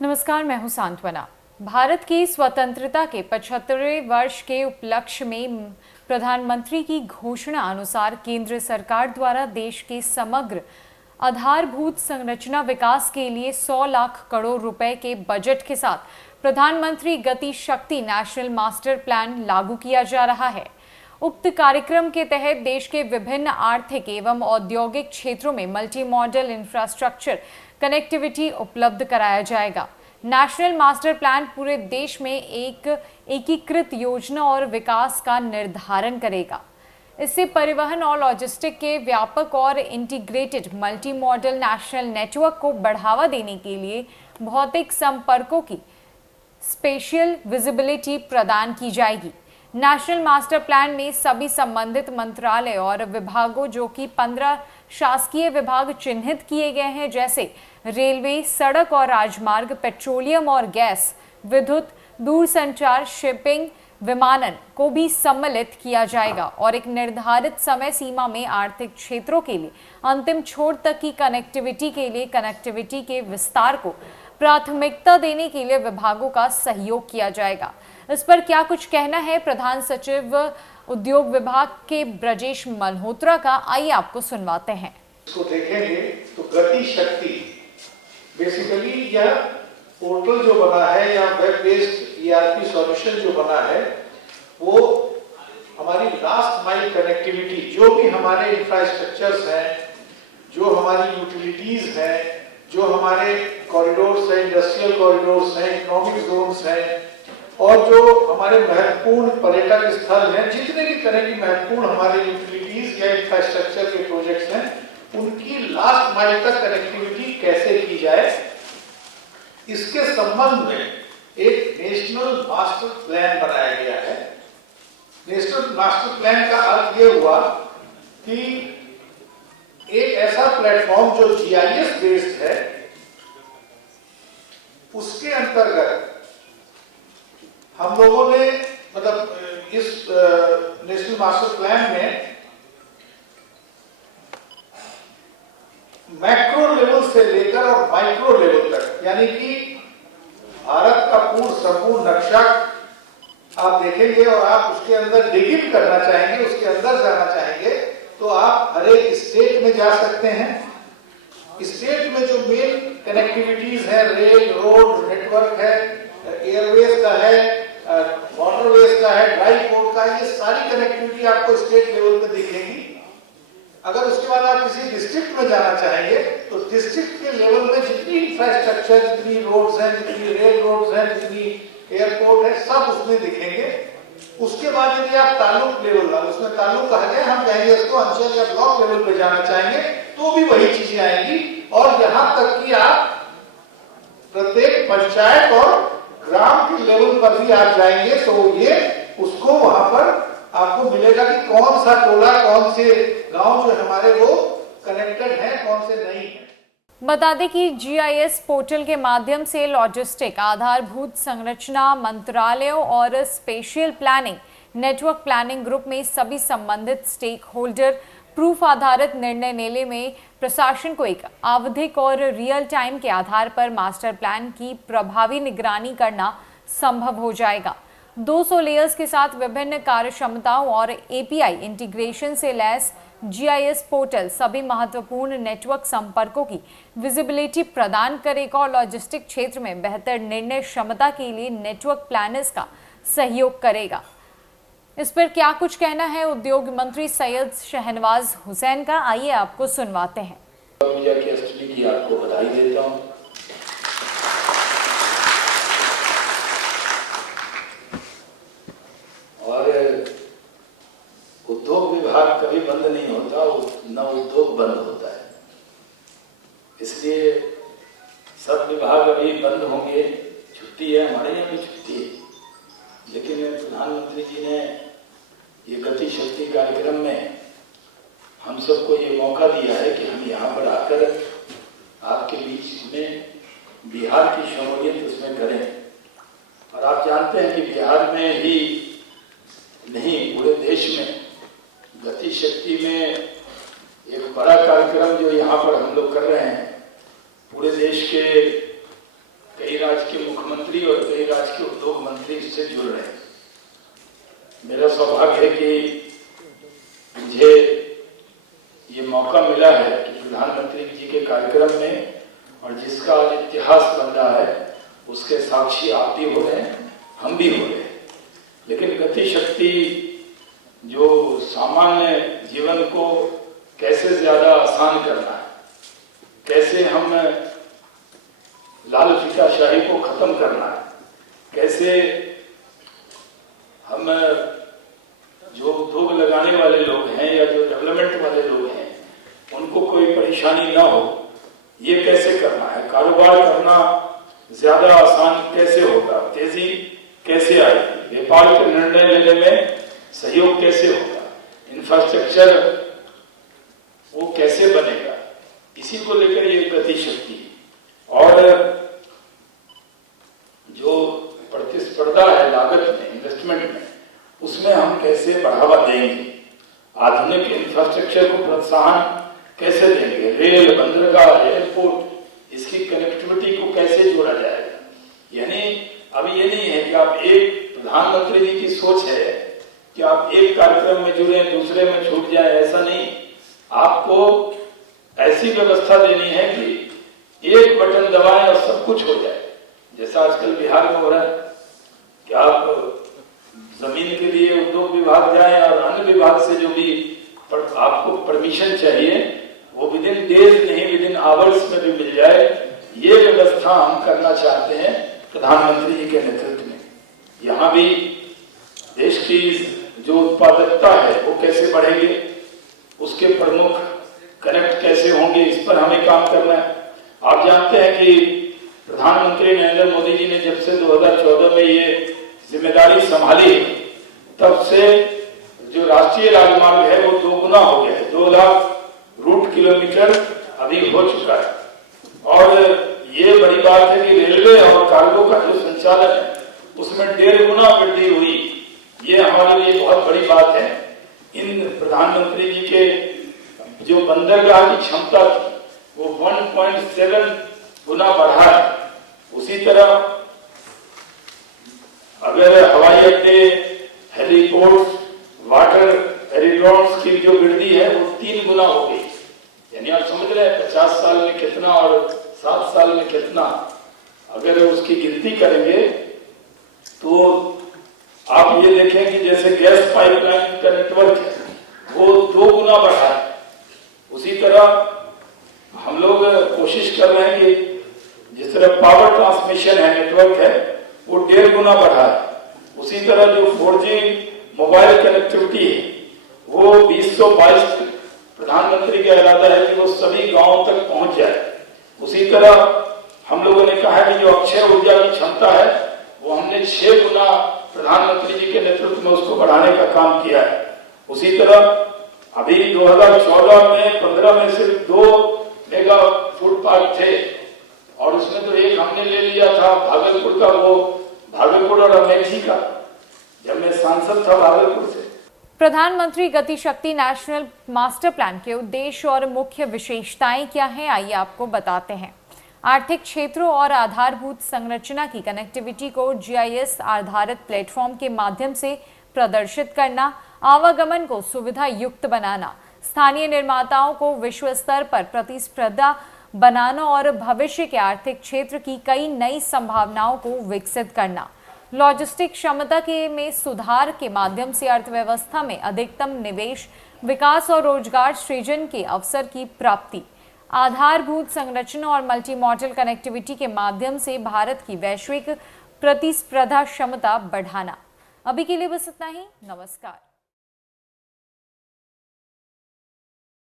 नमस्कार, मैं हूं सांत्वना। भारत की स्वतंत्रता के 75वें वर्ष के उपलक्ष्य में प्रधानमंत्री की घोषणा अनुसार केंद्र सरकार द्वारा देश के समग्र आधारभूत संरचना विकास के लिए 100 लाख करोड़ रुपए के बजट के साथ प्रधानमंत्री गति शक्ति नेशनल मास्टर प्लान लागू किया जा रहा है। उक्त कार्यक्रम के तहत देश के विभिन्न आर्थिक एवं औद्योगिक क्षेत्रों में मल्टी मॉडल इंफ्रास्ट्रक्चर कनेक्टिविटी उपलब्ध कराया जाएगा। नेशनल मास्टर प्लान पूरे देश में एक एकीकृत योजना और विकास का निर्धारण करेगा। इससे परिवहन और लॉजिस्टिक के व्यापक और integrated multi modal national network को बढ़ावा देने के लिए भौतिक संपर्कों की स्पेशियल विजिबिलिटी प्रदान की जाएगी। नेशनल मास्टर प्लान में सभी संबंधित मंत्रालय और विभागों, जो कि 15 शासकीय विभाग चिन्हित किए गए हैं, जैसे रेलवे, सड़क और राजमार्ग, पेट्रोलियम और गैस, विद्युत, दूरसंचार, शिपिंग, विमानन को भी सम्मिलित किया जाएगा और एक निर्धारित समय सीमा में आर्थिक क्षेत्रों के लिए अंतिम छोर तक की कनेक्टिविटी के लिए कनेक्टिविटी के विस्तार को प्राथमिकता देने के लिए विभागों का सहयोग किया जाएगा। इस पर क्या कुछ कहना है प्रधान सचिव उद्योग विभाग के ब्रजेश मल्होत्रा का, आइए आपको सुनवाते हैं। इसको देखेंगे तो गति शक्ति बेसिकली यह पोर्टल जो बना है या वेब बेस्ड ईआरपी सॉल्यूशन जो बना है, वो हमारी लास्ट माइल कनेक्टिविटी, जो भी हमारे इंफ्रास्ट्रक्चर्स हैं, जो हमारी यूटिलिटीज हैं, जो हमारे कॉरिडोर्स हैं, इंडस्ट्रियल कॉरिडोर्स हैं, इकोनॉमिक जोन्स हैं, और जो हमारे महत्वपूर्ण पर्यटक स्थल हैं, जितने भी तरह की महत्वपूर्ण हमारे यूटिलिटीज या इंफ्रास्ट्रक्चर के प्रोजेक्ट्स हैं, उनकी लास्ट माइल तक कनेक्टिविटी कैसे की जाए, इसके संबंध में एक नेशनल मास्टर प्लान बनाया गया है। नेशनल मास्टर प्लान का अर्थ ये हुआ कि एक ऐसा प्लेटफॉर्म जो जीआईएस बेस्ड है, उसके अंतर्गत हम लोगों ने इस नेशनल मास्टर प्लान में मैक्रो लेवल से लेकर और माइक्रो लेवल तक, यानी कि भारत का संपूर्ण नक्शा आप देखेंगे और आप उसके अंदर डिग इन करना चाहेंगे, उसके अंदर जाना चाहेंगे, तो आप हर एक स्टेट में जा सकते हैं। स्टेट में जो मेन कनेक्टिविटीज है, रेल, रोड नेटवर्क है, एयरवेज का है, वाटरवेज का है, ड्राई पोर्ट का है, ये सारी कनेक्टिविटी आपको स्टेट लेवल पे दिखेगी। अगर उसके बाद आप किसी डिस्ट्रिक्ट में जाना चाहेंगे तो डिस्ट्रिक्ट के लेवल में जितनी इंफ्रास्ट्रक्चर, जितनी रोड्स हैं, जितनी रेल रोड्स हैं, जितनी एयरपोर्ट है, सब उसमें दिखेंगे। उसके बाद यदि आप तालुक लेवल, उसमें तालुक कहा गया, हम कहेंगे इसको अंचल या ब्लॉक लेवल पे जाना चाहेंगे, तो भी वही चीजें आएंगी। और यहाँ तक कि आप प्रत्येक पंचायत और ग्राम के लेवल पर भी आप जाएंगे तो ये उसको वहां पर आपको मिलेगा कि कौन सा टोला, कौन से गांव जो हमारे वो कनेक्टेड हैं, कौन से नहीं है। बता दें कि जीआईएस पोर्टल के माध्यम से लॉजिस्टिक, आधारभूत संरचना मंत्रालयों और spatial planning, network planning group में सभी संबंधित स्टेक होल्डर प्रूफ आधारित निर्णय लेने में प्रशासन को एक आवधिक और रियल टाइम के आधार पर मास्टर प्लान की प्रभावी निगरानी करना संभव हो जाएगा। 200 लेयर्स के साथ विभिन्न कार्य क्षमताओं और एपीआई इंटीग्रेशन से लैस जीआईएस पोर्टल सभी महत्वपूर्ण नेटवर्क संपर्कों की विजिबिलिटी प्रदान करेगा और लॉजिस्टिक क्षेत्र में बेहतर निर्णय क्षमता के लिए नेटवर्क प्लानर्स का सहयोग करेगा। इस पर क्या कुछ कहना है उद्योग मंत्री सैयद शहनवाज हुसैन का, आइए आपको सुनवाते हैं। मीडिया की स्टडी की आपको बधाई देता हूं। और उद्योग विभाग कभी बंद नहीं होता, न उद्योग बंद होता है, इसलिए सब विभाग अभी बंद होंगे। छुट्टी है, हमारे यहाँ भी छुट्टी है, लेकिन प्रधानमंत्री जी ने ये गति शक्ति कार्यक्रम में हम सबको ये मौका दिया है कि हम यहाँ पर आकर आपके बीच में बिहार की शमूलियत उसमें करें। और आप जानते हैं कि बिहार में ही नहीं, पूरे देश में गति शक्ति में एक बड़ा कार्यक्रम जो यहाँ पर हम लोग कर रहे हैं, पूरे देश के कई राज्य प्रधानमंत्री इससे जुड़ रहे हैं। मेरा सौभाग्य है कि मुझे ये मौका मिला है कि प्रधानमंत्री जी के कार्यक्रम में, और जिसका आज इतिहास बन रहा है, उसके साक्षी आप भी हो रहे हैं, हम भी हो रहे हैं। लेकिन गति शक्ति जो सामान्य जीवन को कैसे ज्यादा आसान करना है, कैसे हम लाल फीताशाही को खत्म करना है, कैसे हम जो उद्योग लगाने वाले लोग हैं या जो डेवलपमेंट वाले लोग हैं उनको कोई परेशानी ना हो, ये कैसे करना है, कारोबार करना ज्यादा आसान कैसे होगा, तेजी कैसे आएगी, व्यापार के निर्णय लेने में सहयोग कैसे होगा, इंफ्रास्ट्रक्चर वो कैसे बनेगा, इसी को लेकर ये गति शक्ति। और जो प्रतिस्पर्धा है लागत में, इन्वेस्टमेंट में, उसमें हम कैसे बढ़ावा देंगे, आधुनिक इंफ्रास्ट्रक्चर को प्रोत्साहन कैसे देंगे, रेल, बंदरगाह, एयरपोर्ट, इसकी कनेक्टिविटी को कैसे जोड़ा जाएगा। यानी अब ये नहीं है कि आप एक प्रधानमंत्री जी की सोच है कि आप एक कार्यक्रम में जुड़े दूसरे में छूट जाए, ऐसा नहीं। आपको ऐसी व्यवस्था देनी है कि एक बटन दबाएं और सब कुछ हो जाए, जैसा आजकल बिहार में हो रहा है कि आप जमीन के लिए उद्योग विभाग जाएं और अन्य विभाग से जो भी आपको परमिशन चाहिए वो विद इन डेज नहीं, विद इन आवर्स में भी मिल जाए। ये व्यवस्था हम करना चाहते हैं प्रधानमंत्री जी के नेतृत्व में। यहाँ भी देश की जो उत्पादकता है वो कैसे बढ़ेगी, उसके प्रमुख कनेक्ट कैसे होंगे, इस पर हमें काम करना है। आप जानते हैं कि प्रधानमंत्री नरेंद्र मोदी जी ने जब से 2014 में ये जिम्मेदारी संभाली, तब से जो राष्ट्रीय राजमार्ग है वो 2 गुना हो गया है, 2 लाख रूट किलोमीटर अभी हो चुका है। और ये बड़ी बात है कि रेलवे और कार्गो का जो संचालन है उसमें 1.5 गुना वृद्धि हुई। ये हमारे लिए बहुत बड़ी बात है। इन प्रधानमंत्री जी के जो बंदरगाह की क्षमता थी वो 1.7 गुना बढ़ा है। उसी तरह अगर हवाई अड्डे, हेलीपोर्ट, वाटर एरोड्रोम्स की जो वृद्धि है वो 3 गुना हो गई। यानी आप समझ रहे हैं 50 साल में कितना और 7 साल में कितना, अगर उसकी गिनती करेंगे तो आप ये देखें कि जैसे गैस पाइपलाइन का नेटवर्क है वो 2 गुना बढ़ा है। उसी तरह हम लोग कोशिश कर रहे हैं कि जिस तरह पावर ट्रांसमिशन है, नेटवर्क है, वो 1.5 गुना बढ़ा है। उसी तरह जो 4G मोबाइल कनेक्टिविटी है वो 2022 प्रधानमंत्री का इरादा है कि वो सभी गांवों तक पहुंच जाए। उसी तरह हम लोगों ने कहा है कि जो अक्षय ऊर्जा की क्षमता है वो हमने 6 गुना प्रधानमंत्री जी के नेतृत्व में उसको बढ़ाने का काम किया है। उसी तरह अभी 2014 में 15 में सिर्फ 2 मेगा फूड पार्क थे और उसमें तो एक हमने ले लिया था भागलपुर का, वो भागलपुर और अमेठी का, जब मैं सांसद था भागलपुर से। प्रधानमंत्री गति शक्ति नेशनल मास्टर प्लान के उद्देश्य और मुख्य विशेषताएं क्या हैं, आइए आपको बताते हैं। आर्थिक क्षेत्रों और आधारभूत संरचना की कनेक्टिविटी को जीआईएस आधारित प्लेटफॉर्म के माध्यम से प्रदर्शित करना, आवागमन को सुविधा युक्त बनाना, स्थानीय निर्माताओं को विश्व स्तर पर प्रतिस्पर्धा बनाना और भविष्य के आर्थिक क्षेत्र की कई नई संभावनाओं को विकसित करना, लॉजिस्टिक क्षमता के में सुधार के माध्यम से अर्थव्यवस्था में अधिकतम निवेश, विकास और रोजगार सृजन के अवसर की प्राप्ति, आधारभूत संरचना और मल्टी मॉडल कनेक्टिविटी के माध्यम से भारत की वैश्विक प्रतिस्पर्धा क्षमता बढ़ाना। अभी के लिए बस इतना ही। नमस्कार।